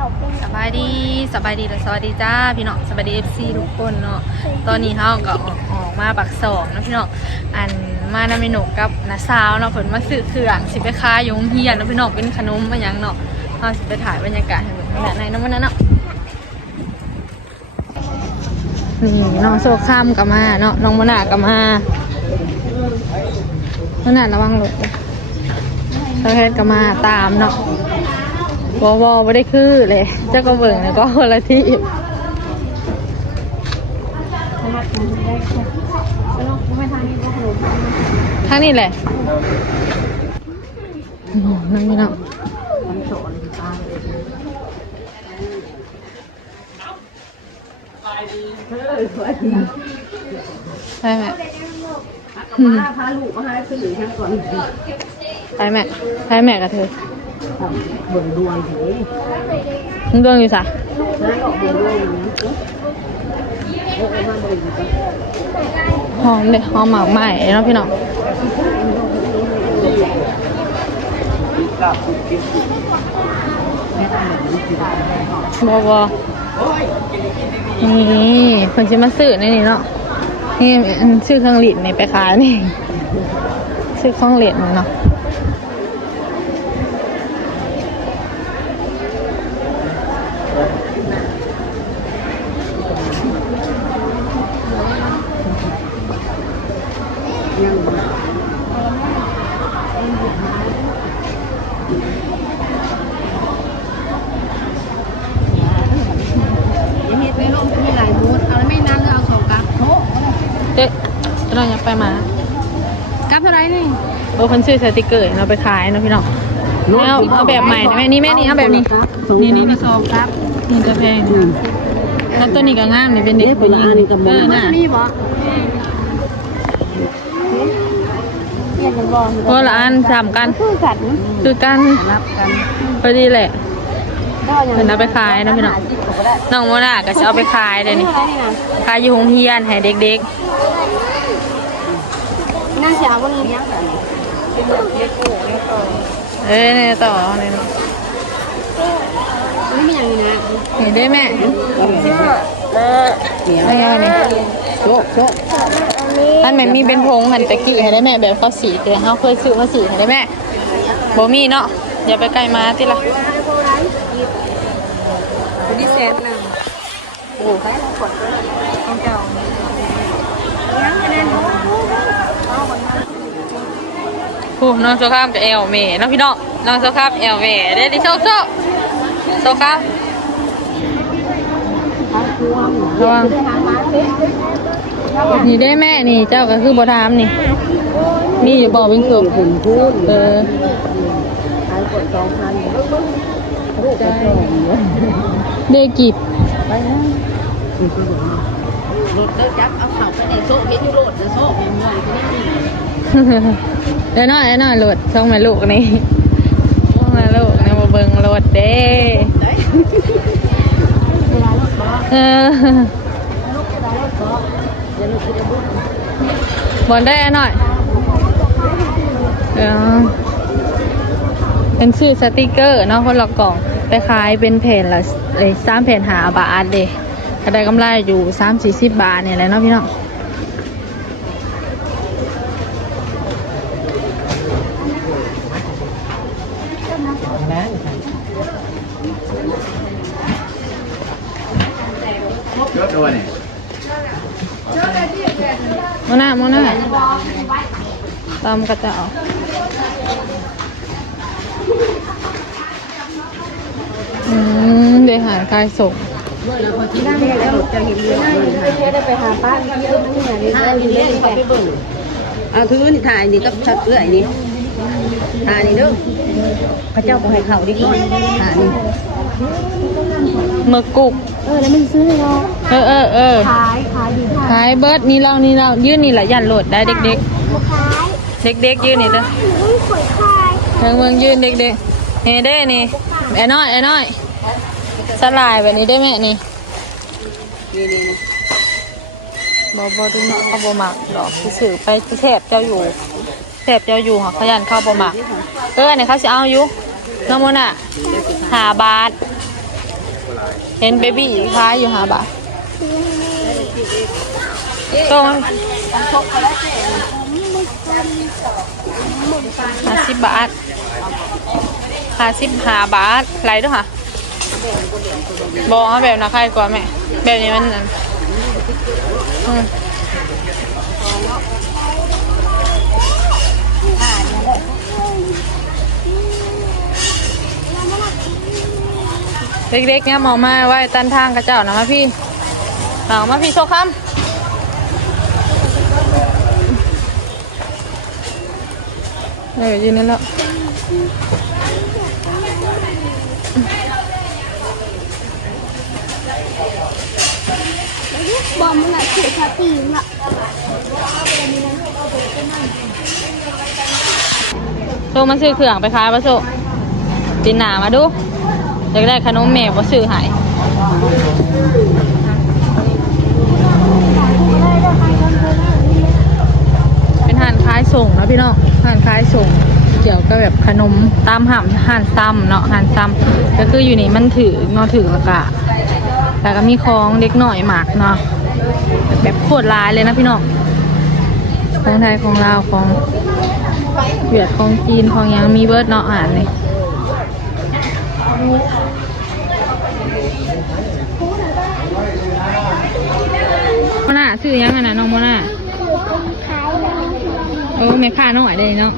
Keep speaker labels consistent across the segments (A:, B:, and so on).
A: สบายดีสบายดีและสวัสดีจ้าพี่น้องสบายดีเอฟซีทุกคนเนาะตอนนี้เฮาก็ออกมาปักสองนะพี่น้องอันมานำเมนูกับน้าสาวเนาะเพิ่นมาซื้อเครื่องสิไปขายงเรียนเนาะพี่น้องเป็นขนมมายังเนาะเฮาสิไปถ่ายบรรยากาศให้เบิ่งขนาดไหนเนาะมันนั้นเนาะนี่น้องโซข้ามกับมาเนาะน้องมนากับมาขนาระวังรถเลยเจ้าแพทกับมาตามเนาะ วอวอไม่ได้คือเลย เจ้าก็เบิ่งแล้วก็คนละที่ทางนี้แหละอืมนั่นไม่เนาะไปไหมอืม
B: พาลูกมาให้ซื้อทั้งก่อน
A: ไปแม่ไปแม่กับเธอ
B: เบิ่งดวงถอะ
A: มึงดวงอยู่สะ
B: ให้ออกเบิ่งดวงอย่นี้เออมาเบิ่งกัน
A: หอมเลยหอมหมากไหม้เนาะพี่น้องบอบอนี่คนชิมาซื้อในนี่เนาะนี่อันซื้อเครื่องหลินนี่ไปขายนี่ซื้อเครื่องหรียญเนาะ
B: ยังยังเฮ็ดไม่ล่มมีหลายมูดเอาแล้วไม่นานเลยเอาสองกับโถ
A: เจ๊ เราอยากไปมา
B: กับเท่าไรนี่
A: โอ้คนซื้อสติกเกอร์เราไปขายเนาะพี่น้องเอาเอาแบบใหม่นะแม่นี่แม่นี่เอาแบบนี้นี่นี่นี่
B: สองกับ
A: นี่จะแพงแล้วตัวนี้ก็งามนี่เป็นเด็ก
B: เวลาอันนี้กับ
A: เออน่ะ
B: มีบ่เรียนกันบ่
A: เพราะละอันสามกัน
B: คือกัน
A: คือกัน
B: รับกัน
A: พอดีแหละ
B: ก็ยัง
A: เพิ่นเอาไปขายนะพี่น้องน้องโมนาก็จะเอาไปขายเลยนี่
B: เท่าไรนี่นะ
A: ขายอยู่โรงเรียนให้เด็ก
B: นั่งเสียวันนี้ยังแบบนี้เป็นแบบเล็กโก้เล็กโก้
A: ๆเอ้ยนี่ต่อนี่เนาะ
B: นี่มีอย่างนี้นะ
A: นี่ได้แม่
B: เหนียว
A: ไม่เอานี่
B: โชกโชก
A: ท่านแม่มีเป็นพงหันตะกี้ให้ได้แม่แบบเขาสีแต่เขาเคยซื้อมาสีให้ได้แม่บ่มีเนาะอย่าไปใกล้มาติละ
B: คนที่แซนหนึ่งโอ้ใครเรากดเลยของเก่ายังคะแนนโอ้โหเอาคนมา
A: ผู้น้องโซข้ามกับเอลเมน้องพี่น้องน้องโซข้ามเอลเมเด้ดิโซโซโซข้ามระวังนี่ได้แม่นี่เจ้าก็คือบ่ทามนี่นี่อยู่บ่วิ่งเกือบ
B: ผมพูด
A: เออ
B: ขายกดสองพันลูกกระโดด
A: เดกิบ
B: ไปนะรถเลิกจับเอาเข่าไปในโซ่เห็นอยู่รถนะโซ่เป็นมวยก็ได้
A: เดี๋ยวน้อยเดี๋ยวน้อยโหลดช่องแม่ลูกนี่ช่องแม่ลูกนี่มาเบิ่งโหลดเด้
B: เอ
A: ออ
B: ลูกเวลารถบอเดี๋ยวลูกจะบุก
A: บอลได้หน่อยเออเป็นชื่อสติกเกอร์เนาะคนละกล่องไปขายเป็นแผ่นละเอ้ยสามแผ่นหาบาทเด้ก็ได้กำไรอยู่สามสี่สิบบาทเนี่ยแหละเนาะพี่น้อง
C: เยอะด้วยเนี่ย
A: โมนาโมนา ตามกระเจ้าอืมเดี๋ยวหารคายส่ง
B: ที่นั่นเนี่ยแล้วจะเห็นเรือเลยได้ไปหาป้าที่เรื่องนี้เนี่ยได้ยินได้ไปเบิ่งเอาถือนี่ถ่ายนี่ก็ชัดเอื้อยนี่ถ่ายนี่เด้อพระเจ้าก็ให้เขาดีก่อนถ่ายนี่
A: เมื่อกุก
B: เออแล้วมันซื้อเนาะ
A: เออเออเออ
B: ขายขายดีค่ะ
A: ขายเบิร์ดนี่เรานี่เรายื่นนี่แหละยันโหลดได้เด็ก
B: ขาย
A: ๆ เด็กๆยื่นนี่เด้อ
B: หนูขายขาย
A: เมืองเมืองยื่นเด็กๆนี่เด้นี่แอ้น้อยแอ้น้อยสลายแบบนี้ได้ไหมนี่
B: นี่นี่
A: บอบอดูเนาะเขาบอมักดอกสื่อไปแทบเจ้าอยู่แทบเจ้าอยู่ค่ะเขายันเข้าบอมักเออเนี่ยเขาจะเอาอยู่น้องมนต์อะหาบาทเห็นเบบี้คล้ายอยู่หาบาทตรง ห้าสิบบาทห้าสิบห้าบาทไรด้วยค่ะบอกเอาแบบนักใครก่อนแม่แบบนี้มันอันอืมเล็กๆเนี่ยมองมาไว้ตันทางกระเจ้านะมาพี่เอามาพี่โชว์คำ เออยืนนั่นแล้ว
D: บอมมันอะถือพาตีนอะ
A: โซมาซื้อเครื่องไปขายปะโซตินหนามาดูอยากได้ขนมแม่บ่ซื้อใหายเป็นห่านขาย ส่งนะพี่น้องห่านขายส่งเกี่ยวกับแบบขนมตามห่ามห่านซ้ำเนาะห่านซ้ำก็คืออยู่นี่มันถือเนาะถือแล้วก็แล้วก็มีของเด็กหน่อยหมากเนาะแบบโคตรลายเลยนะพี่น้องของไทยของลาวของเวียดของจีนของยังมีเบิร์ดเนาะอ่านเลยโมนาซื้อยังไงนะน้องโมนา
D: คือคนขายเลย
A: โอ้แม่ค้าน้อยเลยเนาะ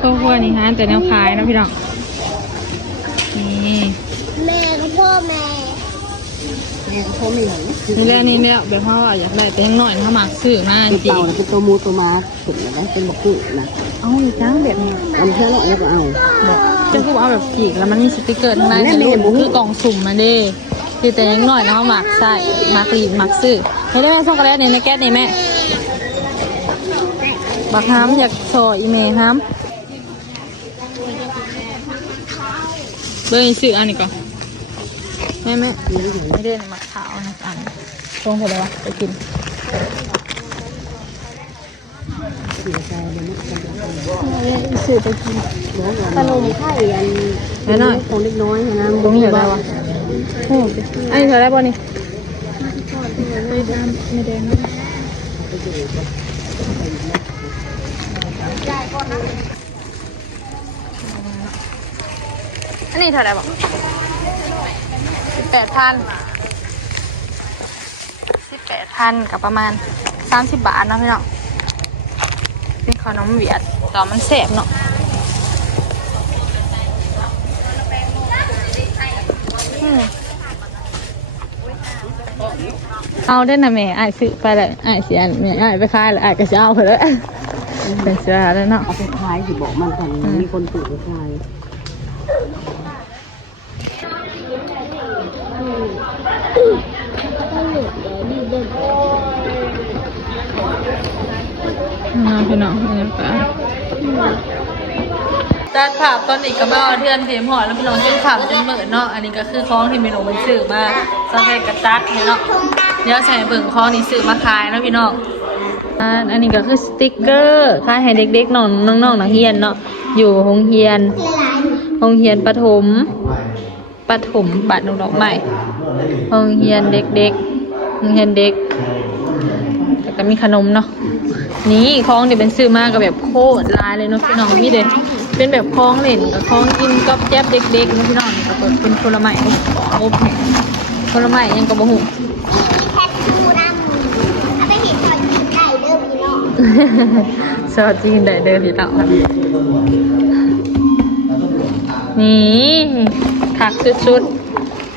A: พวกพวกนี้ฮะแต่แนวขายเนาะพี่น้องนี่
D: แม่กับพ่อแม่
B: เนี่ยเขาไม่เห็น
A: นี่แหละนี่แหละแบบเขาว่าอยากได้แต่ยังน้อยเขาหมักซื้อมาจ
B: เป็น
A: ริง
B: เต่าเป็นตัวมูตัวมาถึงแล้วนะเป็นบักกุ้งนะ
A: ๆเอาอีกจังแบบนี้
B: เอาเท่าไหร่แล้วก็เอา
A: บอกจะคือเอาแบบขีกแล้วมันมีสติกเกอร์ข้างใน
B: แม่
A: จะ
B: ไม่
A: รู้
B: เห็นบ่
A: คือกล่องสุ่มมาเด้คือแต่ยังน้อยเนาะหมักใส่หมักรีดหมักซื้อ ไม่ได้แม่ช็อกโกแลตเนี่ยในแก๊สนี่แม่บักฮามอยากโชว์อีเมย์ฮามเบอร์ซื้ออันนี้ก่อนแม่แม่ไม่ได้ในหมักขาวนะอันตรงเท่าไหร่วะไปกิน
D: สื่อไปกินขนมไข่อัน
A: แม่หน่อย
B: ของเล็กน้อยนะ
A: ตรงนี้อยู่ได้วะโอ้อันนี้เท่าไหร่บ่นี่ ไม่แดงไม่แดงนะอันนี้เท่าไหร่บอกสิบแปดพันสิบแปดพันกับประมาณสามสิบบาทเนาะพี่เนาะเป็นขนมเวียดแต่ว่ามันแสบเนาะ เอาได้นะแม่อ้ายซื้อไปเลยอ้ายเสียอันแม่อ้ายไปขายเลยอ้ายก็จะเอาไปเลยเป็นเสื้อแล้วเนาะ
B: เอาไปขายสิบอกมันกันมีคนตื่นไปขาย
A: น้องพี่น้องนี่นะคะ จัดภาพตอนนี้ก็มาเอาเทือนเทียมหอแล้วพี่น้องจนขำจนเหมือนเนาะอันนี้ก็คือของที่เมนูมันซื้อมาซาเฟกระจัดเนี่ยเนาะเดี๋ยวใส่เบิ่งของนี่ซื้อมาขายนะพี่น้องอันนี้ก็คือสติกเกอร์ขาให้เด็กๆน้องน้องๆนักเรียนเนาะอยู่โรงเรียนโรงเรียนประถมประถมบัตรดอกไม้โรงเรียนเด็กๆโรงเรียนเด็กแล้วก็มีขนมเนาะนี่ของเดี๋ยวเป็นซื้อมากกับแบบโคตรลายเลยเนาะพี่น้องพี่เด็ เป็นแบบคล้องเล่นกับคล้องกินกับแจ๊บเด็กๆเนาะพี่น้องนี่ก็เปิดเป็นผลไม้โอ้โหผลไม้ยังกับบะหู
D: แค่ดูน้ำเอาไปเห็นคนกินไก่เด้อพี่น้อง
A: สวัสดีได้เดินพี่น้องนี่ถักสุด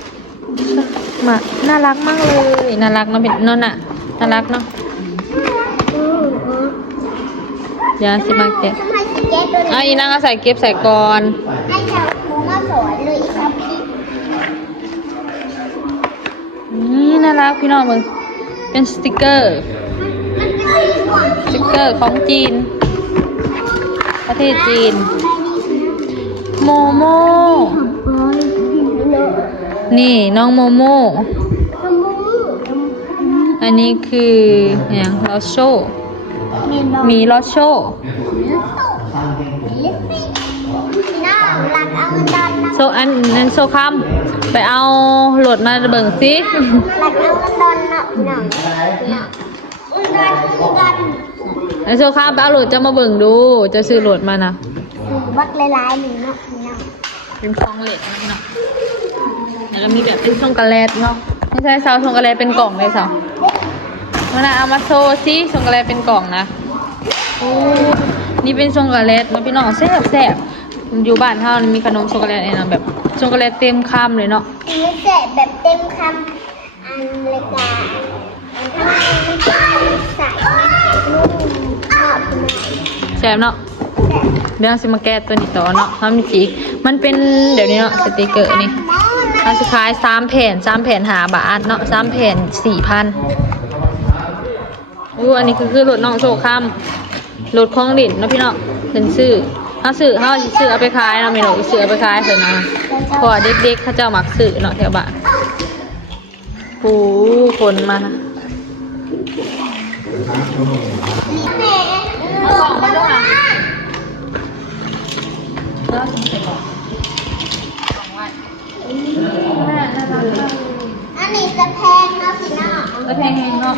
A: ๆมาน่ารักมากเลยน่ารักเนาะพี่นนท์น่ะน่ารักเนาะเดี๋ยวสิมาแกะ
D: ทำไมสเก็ตตัว
A: อะ
D: นี้
A: อีนางเอาใส่เก็บใส่ก่อน
D: ให้ชาวครูมาสอนเลยอีครับพี่
A: นี่น่ารักพี่น้องมึง เป็นสติกเกอร์
D: มันเป็นสีม่วง
A: สติกเกอร์ของจีน ประเทศจีน โมโม นี่น้องโมโมอันนี้คืออย่างลอโช มีลอโช
D: น้องหลักเอาเงินดอนน
A: โซอันนั้นโซคัมไปเอาโหลดมาเบิ่งสิ
D: หลักเอากันดอนเนาะหน่อยเนาะอุ้ยกันอุ้ยกัน
A: ไอโซคัมไปเอาโหลดจะมาเบิ่งดู จะซื้อโหลดมานะ
D: บักหลายๆหนึ่งเนาะเนาะ
A: เป็นซองเหล็กนะพี่เนาะแล้วก็มีแบบเป็นช็อกโกแลตเนาะไม่ใช่ซาวช็อกโกแลตเป็นกล่องเลยสาวมันเอามาโซซิช็อกโกแลตเป็นกล่องนะโอ้ นี่เป็นช็อกโกแลตเนาะพี่น้องแซ่บแซ่บอยู่บ้านเฮานี่มีขนมช็อกโกแลตไอ้นะแบบช็อกโกแลตเต็มคำเลยเนาะ
D: อันนี้เสร็จแบบเต็มคำอันเลยกาอันข้างในมันจะใส่นุ่มเนาะพี่น้อง
A: แซ่บเนาะเดี๋ยวเราสิมาแก้ตัวนี้ต่อเนาะทำมีจีกมันเป็นเดี๋ยวนี้เนาะสติกเกอร์นี่อันสุดท้ายสามแผ่นสามแผ่นหาบาทเนาะสามแผ่นสี่พันอู้อันนี้คือคือรถน้องโชว์ข้าม รถคลองดินเนาะพี่เนาะเป็นซื้อเอาซื้อเขาสิซื้อเอาไปขายเนาะไม่หนูซื้อเอาไปขายเถอะนะเพราะว่าเด็กๆเขาเจ้ามักซื้อเนาะแถวบ้านโอ้คนมานะเอากล่องมาด้วยอะแล้วถึงจะบอกกล่องไว้แม่น่ารักมาก
D: อันนี้จะแพงเนาะพี่น้อง
A: กระแพงเองเนาะ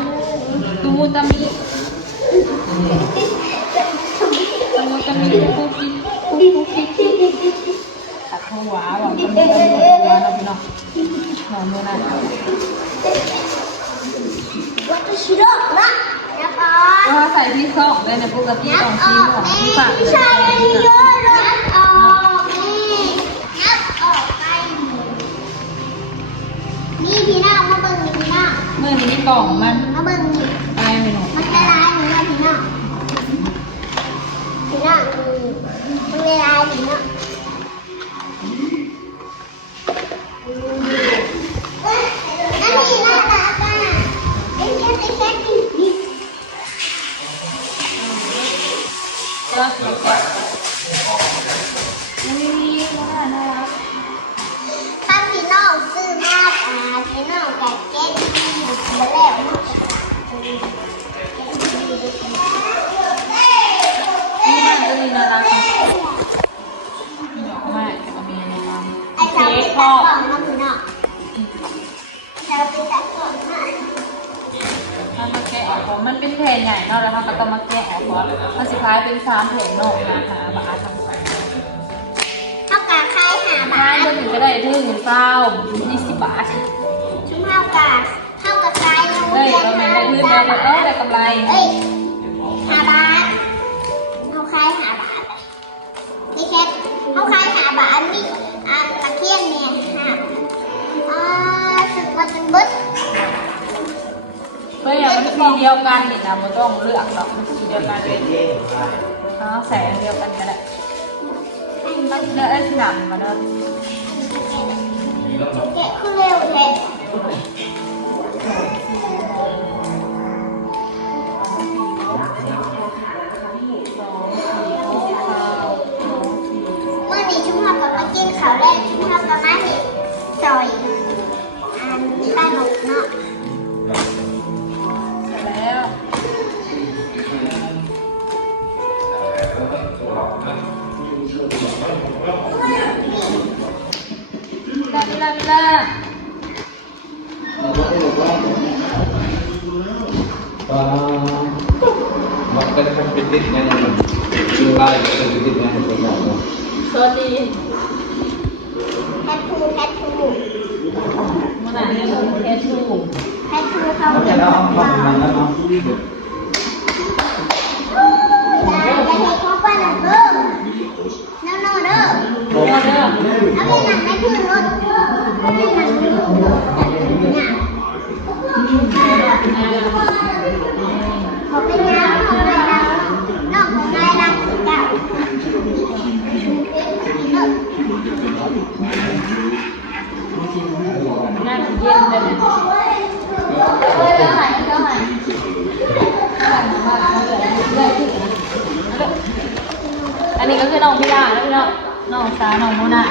A: ตูมูตามิ ตัดหัวหวังจะมีตามิหัวเราพี่น้องหอมเลยนะ
D: วัตถุชิโร่นะนับออก
A: ว่าใส่ที่ซองเลยในปกติ
D: นั
A: ต้
D: บ
A: อง
D: อ
A: ซี
D: อก
A: หัว
D: นี่
A: ที่ปาก
D: ใช่เยอะเลยนับออกนี่นับออกไปนี่พี่น้องมาเบิ่งพี่น้อง
A: เมื่อนี้กล่องมัน
D: มาเบิ่งนี่
A: ตายไปหนู
D: มันละลายหนูนะพี่น้องพี่น้องมันลยพี่น้อง นนี้น่ารักอะไอ้แค่ไอ้แค่นี่
A: ก็สวยจังอุ้ยน่าน่ารัก
D: ถ้าพี่น้องซื้อมาอ่าพี่น้องแกะเก็ตที่หมดแล้ว
A: นี่มั น่ารักไมไม่ก็มีน่ารัก
D: ไอ้สาว
A: เค้
D: เป็
A: ก
D: น
A: พ่
D: ตา
A: อ
D: กล่องนะพี่น้องสาวเป็นตากล่องนะ
A: มันมาแกะออกก่อนมันเป็นแผ่นใหญ่เนาะแล้วมันก็ต้องมาแกะออกก่อนมันสุดท้ายเป็นสามแผ่นนอกนะหาบาททั้งสอง
D: เท่ากับใครหาบา
A: บ้าน
D: ท
A: ถึงก็ได้ถึงเศร้ายี่สิบบาท
D: ชุ่มเท่ากับเท่ากับใครนะ
A: เฮ้ยเราไม่ได้ขึ้นได้เลยเออได้กำไร
D: เอ้ยหาบาทเอาใครหาบาท เอาใครหาบาทนี่อันตะเคียนเนี่ยหาอ่าสึกว่าจะบึ้ด
A: เฮ้ยมันสีเดียวกันนี่นะมันต้องเลือกหรอกมันสีเดียวกันเลยเอาแสงเดียวกันก็ได้มันเนื้อไอ้หนังมาเนาะ
D: แกะคือเร็วแท้เกับมากินข้าวแรกชุ่มพอกับมาเห็ดซอยอันตลกเนาะ
A: เสร็จแล้วลาลาลา
C: มันเป็นคนเป็นติดไงมันคือไล่เป็นติดไงมันเป็นแบบ
A: สวัสดี
D: แพ ททูแพททู
A: มันอ่านเรื่องของแคทู
D: แพททูเขา
C: มัน
D: เป็
C: จะ
D: น
C: เอา
D: บ้า
C: ความมันแล้วเนาะ
D: อย่าเห็นของป้าเอน้องๆเด้อ
A: โอเด้อ
D: เอาไปหนังรถเอาไปหนังรถ
A: คือน้องพิลาแล้วพี่น้องน้องสาวน้องโมนา